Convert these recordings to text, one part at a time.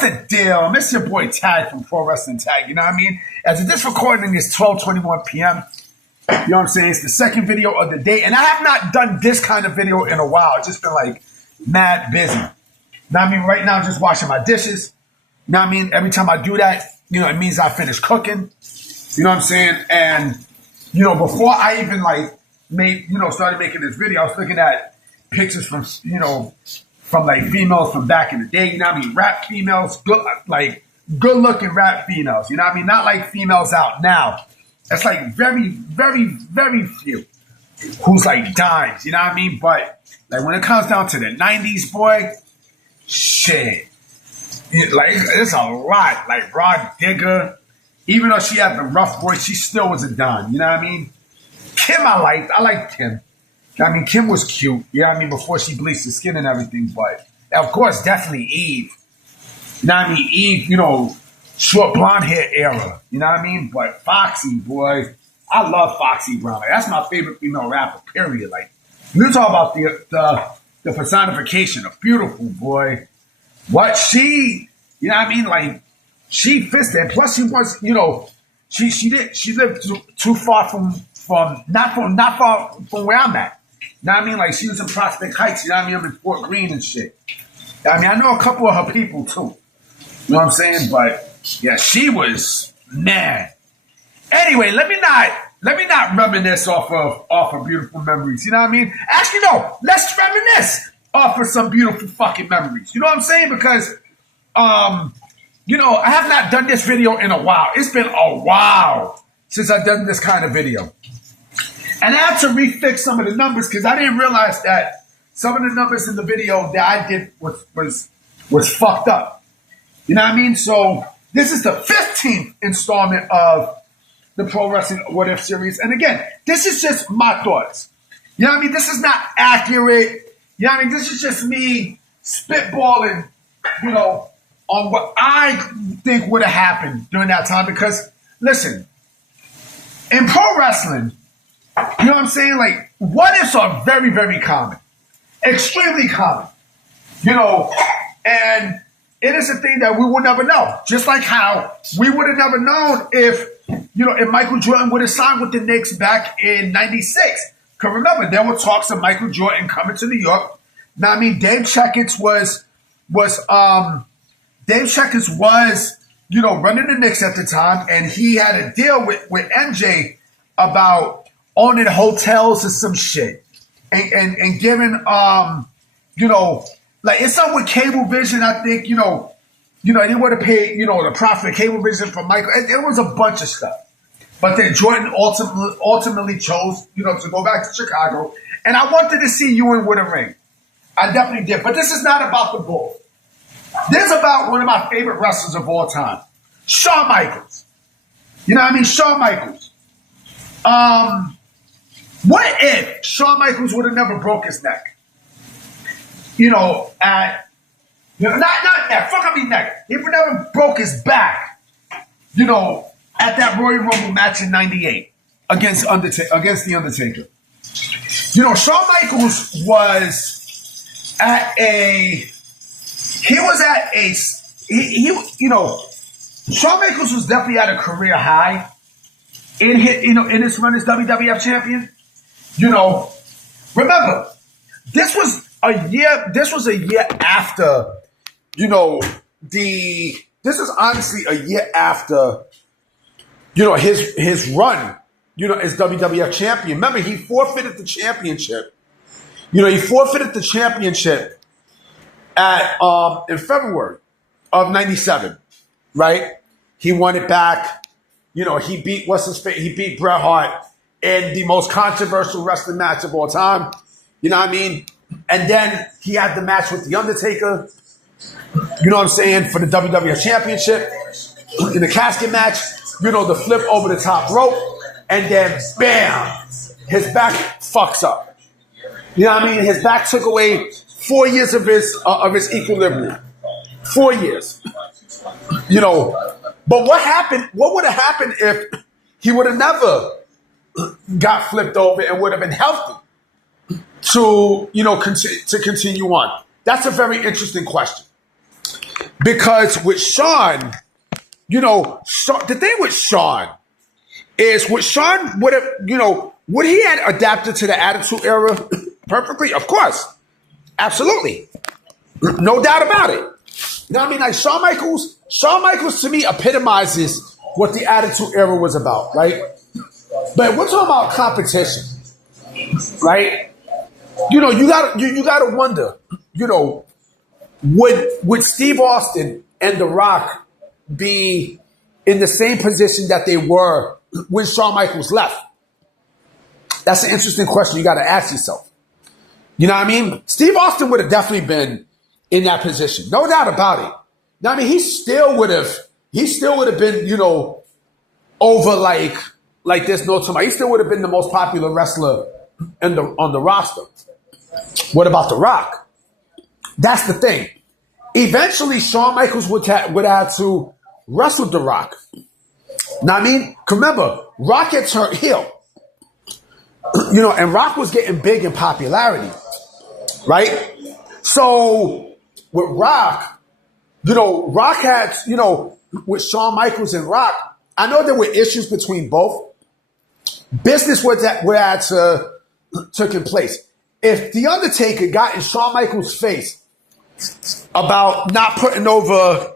What's the deal? It's your boy Tag from Pro Wrestling Tag, you know what I mean? As of this recording is 12:21 p.m., you know what I'm saying? It's the second video of the day, and I have not done this kind of video in a while. It's just been like mad busy. You know what I mean? Right now, just washing my dishes. You know what I mean? Every time I do that, you know, it means I finish cooking. You know what I'm saying? And, you know, before I even like started making this video, I was looking at pictures from, from like females from back in the day. You know what I mean? Rap females, good looking rap females. You know what I mean? Not like females out now. That's like very, very, very few who's like dimes. You know what I mean? But like when it comes down to the 90s, boy, shit. Like it's a lot. Like Rod Digger, even though she had the rough voice, she still was a dime. You know what I mean? Kim, I liked Kim. I mean, Kim was cute. You know what I mean? Before she bleached her skin and everything. But of course, definitely Eve. You know what I mean? Eve, short blonde hair era. You know what I mean? But Foxy, boy, I love Foxy Brown. Like, that's my favorite female rapper, period. Like, you talk about the personification of beautiful, boy. What she, you know what I mean? Like, she fits that. Plus, she was, she lived too far from not far from where I'm at. You know what I mean? Like, she was in Prospect Heights. You know what I mean? I'm in Fort Greene and shit. I mean, I know a couple of her people, too. You know what I'm saying? But, yeah, she was mad. Anyway, let me not reminisce off of beautiful memories. You know what I mean? Actually, no. Let's reminisce off of some beautiful fucking memories. You know what I'm saying? Because, I have not done this video in a while. It's been a while since I've done this kind of video. And I had to refix some of the numbers because I didn't realize that some of the numbers in the video that I did was fucked up. You know what I mean? So this is the 15th installment of the Pro Wrestling What If series. And again, this is just my thoughts. You know what I mean? This is not accurate. You know what I mean? This is just me spitballing, on what I think would have happened during that time. Because, listen, in pro wrestling, you know what I'm saying? Like, what ifs are very, very common. Extremely common. And it is a thing that we will never know. Just like how we would have never known if Michael Jordan would have signed with the Knicks back in 96. Because remember, there were talks of Michael Jordan coming to New York. Now, I mean, Dave Checkers was running the Knicks at the time, and he had a deal with MJ about owning hotels or some shit. And giving like it's something with Cablevision, I think, they would have paid, the profit of Cablevision for Michael. It was a bunch of stuff. But then Jordan ultimately chose, to go back to Chicago. And I wanted to see Ewing with a ring. I definitely did. But this is not about the bull. This is about one of my favorite wrestlers of all time, Shawn Michaels. You know what I mean? Shawn Michaels. What if Shawn Michaels would have never broke his neck? Not neck. Fuck, I mean neck. He would never broke his back. At that Royal Rumble match in '98 against the Undertaker. Shawn Michaels was at a. Shawn Michaels was definitely at a career high in his run as WWF champion. Remember, this was a year after, this is honestly a year after, his run, as WWF champion. Remember, he forfeited the championship. He forfeited the championship in February of '97, right? He won it back. He beat He beat Bret Hart in the most controversial wrestling match of all time. You know what I mean? And then he had the match with The Undertaker, you know what I'm saying, for the WWF Championship. In the casket match, the flip over the top rope, and then bam, his back fucks up. You know what I mean? His back took away 4 years of his equilibrium. 4 years. But what would have happened if he would have never got flipped over and would have been healthy to continue on? That's a very interesting question. Because with Shawn, the thing with Shawn is with Shawn would have, would he had adapted to the Attitude Era perfectly? Of course. Absolutely. No doubt about it. You know what I mean? Like Shawn Michaels to me epitomizes what the Attitude Era was about, right? But we're talking about competition, right? You gotta wonder, would Steve Austin and The Rock be in the same position that they were when Shawn Michaels left? That's an interesting question you got to ask yourself. You know what I mean? Steve Austin would have definitely been in that position, no doubt about it. Now, I mean, he still would have been, over like there's no tomorrow. He still would have been the most popular wrestler on the roster. What about The Rock? That's the thing. Eventually, Shawn Michaels would have to wrestle The Rock. Now, I mean, remember, Rock had turned heel. And Rock was getting big in popularity, right? So with Rock, Rock had, with Shawn Michaels and Rock, I know there were issues between both. Business would have taken place. If The Undertaker got in Shawn Michaels' face about not putting over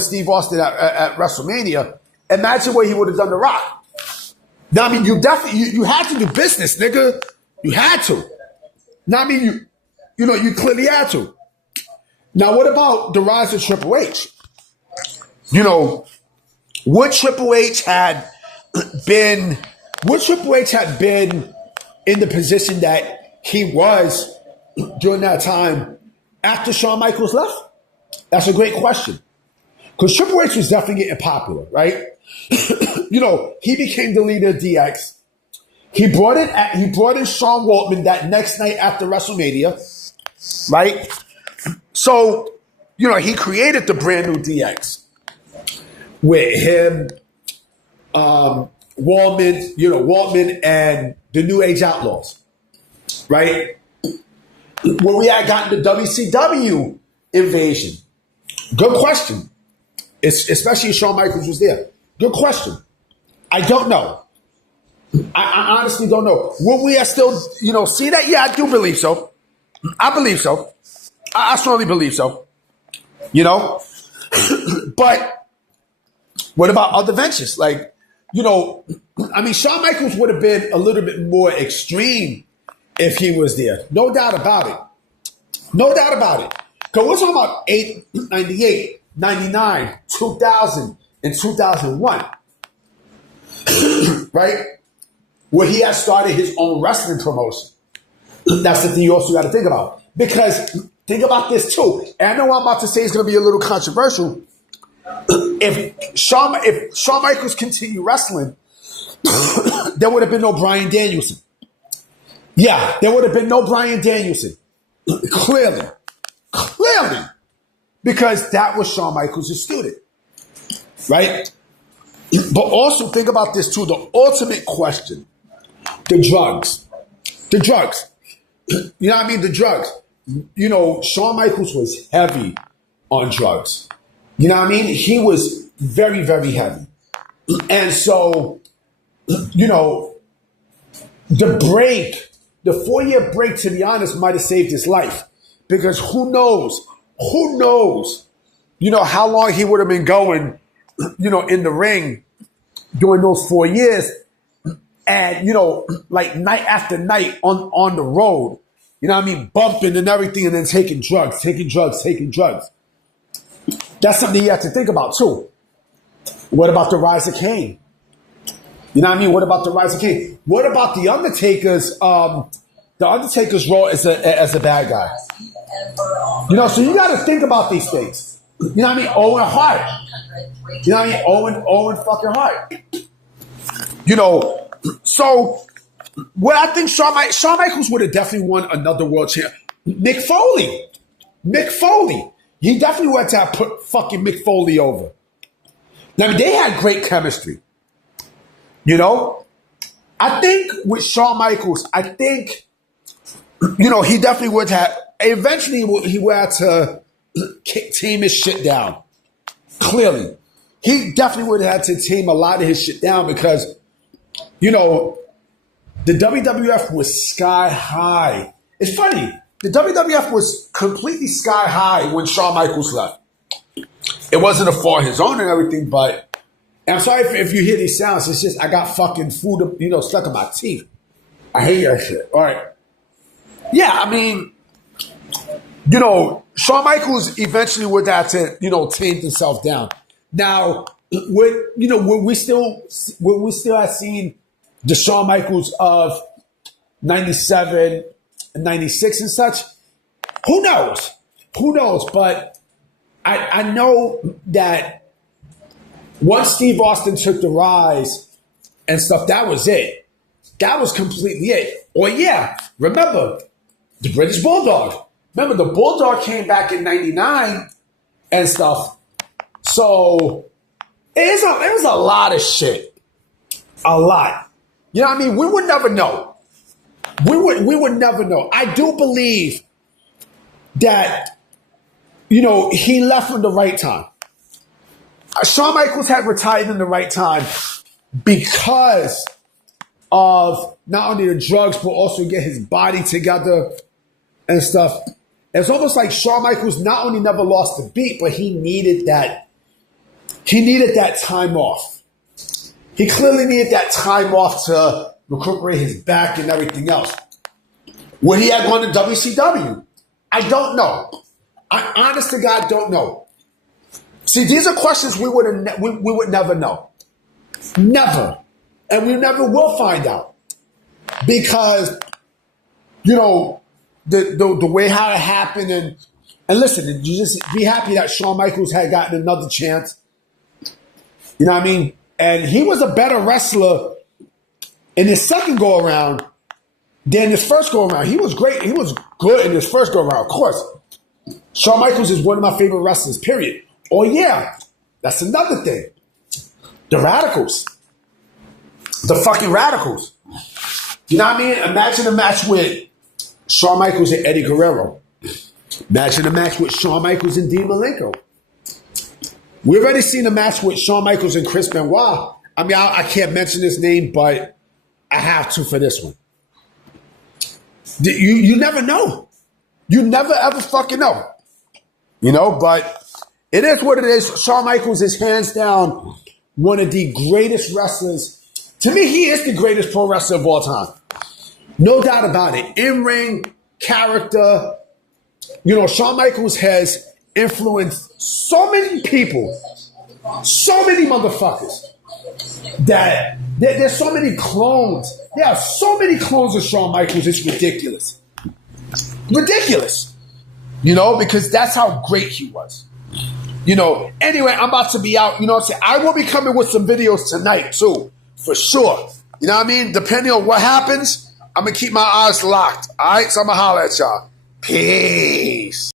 Steve Austin at WrestleMania, imagine what he would have done to Rock. Now, I mean, you had to do business, nigga. You had to. Now, I mean, you clearly had to. Now, what about the rise of Triple H? Would Triple H had been in the position that he was during that time after Shawn Michaels left? That's a great question. Because Triple H was definitely getting popular, right? He became the leader of DX. He brought in Sean Waltman that next night after WrestleMania, right? So, he created the brand new DX with him, Waltman and the New Age Outlaws, right? Where we had gotten the WCW invasion. Good question. Especially if Shawn Michaels was there. Good question. I don't know. I honestly don't know. Will we still, see that? Yeah, I do believe so. I believe so. I strongly believe so. But what about other ventures? Like, Shawn Michaels would have been a little bit more extreme if he was there. No doubt about it. No doubt about it. Because we're talking about 98, 99, 2000, and 2001. Right? Where he has started his own wrestling promotion. That's the thing you also got to think about. Because think about this too. And I know what I'm about to say is going to be a little controversial. If Shawn Michaels continued wrestling, there would have been no Bryan Danielson. Yeah, there would have been no Bryan Danielson. Clearly. Because that was Shawn Michaels' student. Right? But also think about this too. The ultimate question. The drugs. The drugs. You know what I mean? The drugs. Shawn Michaels was heavy on drugs. You know what I mean? He was very, very heavy. And so, the 4-year break, to be honest, might have saved his life. Because who knows, how long he would have been going, in the ring during those 4 years. And, like night after night on the road, bumping and everything and then taking drugs. That's something you have to think about too. What about the rise of Kane? What about the rise of Kane? What about the Undertaker's role as a bad guy? So you got to think about these things. Owen Hart. Owen fucking Hart. So what I think Shawn Michaels would have definitely won another world champ. Mick Foley. He definitely would have put fucking Mick Foley over. Now, they had great chemistry. I think with Shawn Michaels, he definitely would have, eventually he would have to, tame his shit down. Clearly. He definitely would have had to tame a lot of his shit down because, you know, the WWF was sky high. It's funny. The WWF was completely sky high when Shawn Michaels left. It wasn't a fault of his own and everything, but and I'm sorry if you hear these sounds. It's just I got fucking food, stuck in my teeth. I hate that shit. All right. Yeah, I mean, Shawn Michaels eventually would have to, tame himself down. Now, we still have seen the Shawn Michaels of 97 and 96 and such. Who knows? But I know that once Steve Austin took the rise and stuff, that was it. That was completely it. Or yeah, remember the British Bulldog. Remember the Bulldog came back in 99 and stuff. So it was a lot of shit. A lot. You know what I mean? We would never know. We would never know. I do believe that, he left in the right time. Shawn Michaels had retired in the right time because of not only the drugs, but also get his body together and stuff. It's almost like Shawn Michaels not only never lost the beat, but he needed that time off. He clearly needed that time off to recuperate his back and everything else. Would he have gone to WCW? I don't know. I honest to God don't know. See, these are questions we would never know. Never. And we never will find out. Because, the way how it happened and listen, you just be happy that Shawn Michaels had gotten another chance. You know what I mean? And he was a better wrestler in his second go around than his first go around. He was great. He was good in his first go around, of course. Shawn Michaels is one of my favorite wrestlers, period. Oh yeah, that's another thing. The Radicals. The fucking Radicals. You know what I mean? Imagine a match with Shawn Michaels and Eddie Guerrero. Imagine a match with Shawn Michaels and Dean Malenko. We've already seen a match with Shawn Michaels and Chris Benoit. I mean, I can't mention his name, but I have to for this one. You never know. You never ever fucking know. But it is what it is. Shawn Michaels is hands down one of the greatest wrestlers. To me, he is the greatest pro wrestler of all time. No doubt about it. In-ring, character. Shawn Michaels has influenced so many people, so many motherfuckers, that there's so many clones. There are so many clones of Shawn Michaels, it's ridiculous. Ridiculous. Because that's how great he was. Anyway, I'm about to be out. I will be coming with some videos tonight, too, for sure. You know what I mean? Depending on what happens, I'm going to keep my eyes locked. All right? So I'm going to holler at y'all. Peace.